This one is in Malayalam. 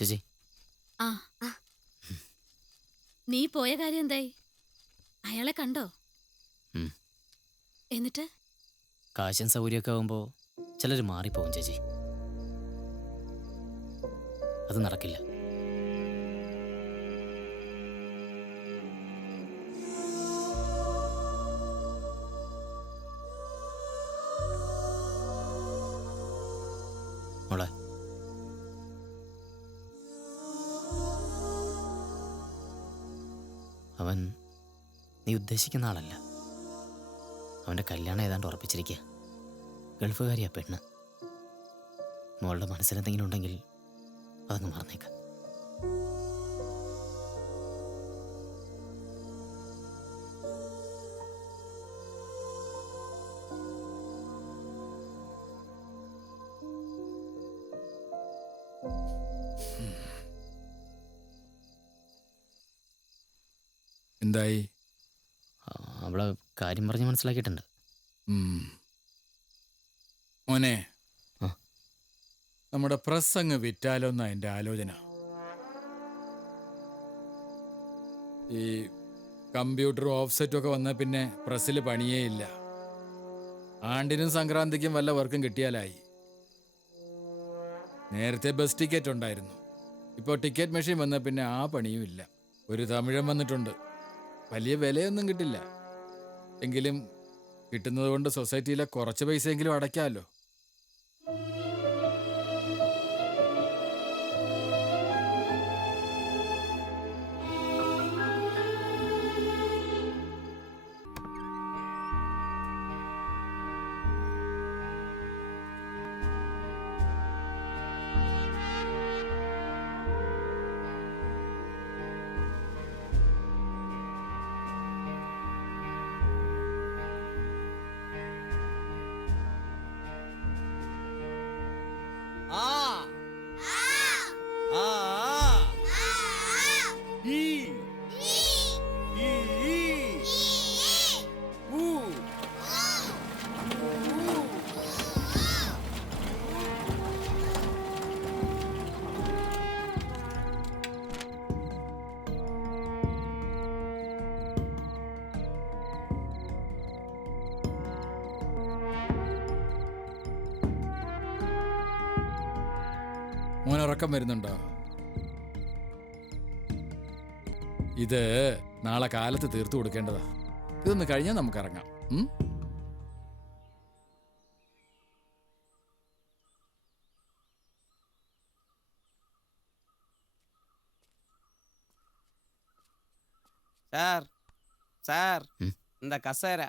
ചേച്ചി. ആ നീ പോയ കാര്യം എന്തായി? അയാളെ കണ്ടോ? എന്നിട്ട് കാശും സൗകര്യമൊക്കെ ആകുമ്പോൾ ചിലർ മാറിപ്പോവും ചേച്ചി. അത് നടക്കില്ല. മോളെ, അവൻ നീ ഉദ്ദേശിക്കുന്ന ആളല്ല. അവൻ്റെ കല്യാണം ഏതാണ്ട് ഉറപ്പിച്ചിരിക്കുക. ഗൾഫുകാരിയാ പെണ്ണ്. മോളുടെ മനസ്സിലെന്തെങ്കിലും ഉണ്ടെങ്കിൽ അതങ്ങ് മറന്നേക്ക. എന്തായി? അവളെ കാര്യം പറഞ്ഞ് മനസ്സിലാക്കിയിട്ടുണ്ട്. മോനെ, നമ്മുടെ പ്രസ് അങ്ങ് വിറ്റാലോന്ന എൻ്റെ ആലോചന. ഈ കമ്പ്യൂട്ടറും ഓഫ്സെറ്റും ഒക്കെ വന്നാൽ പിന്നെ പ്രസ്സിൽ പണിയേ ഇല്ല. ആണ്ടിനും സംക്രാന്തിക്കും വല്ല വർക്കും കിട്ടിയാലായി. നേരത്തെ ബസ് ടിക്കറ്റ് ഉണ്ടായിരുന്നു. ഇപ്പോൾ ടിക്കറ്റ് മെഷീൻ വന്നാൽ പിന്നെ ആ പണിയും ഇല്ല. ഒരു തമിഴൻ വന്നിട്ടുണ്ട്. വലിയ വിലയൊന്നും കിട്ടില്ല, എങ്കിലും കിട്ടുന്നത് കൊണ്ട് സൊസൈറ്റിയിലെ കുറച്ച് പൈസയെങ്കിലും അടയ്ക്കാമല്ലോ. മോനുറക്കം വരുന്നുണ്ടോ? ഇത് നാളെ കാലത്ത് തീർത്തു കൊടുക്കേണ്ടതാ. ഇതൊന്ന് കഴിഞ്ഞാൽ നമുക്കിറങ്ങാം. സാർ സാർ, എന്താ കസേര?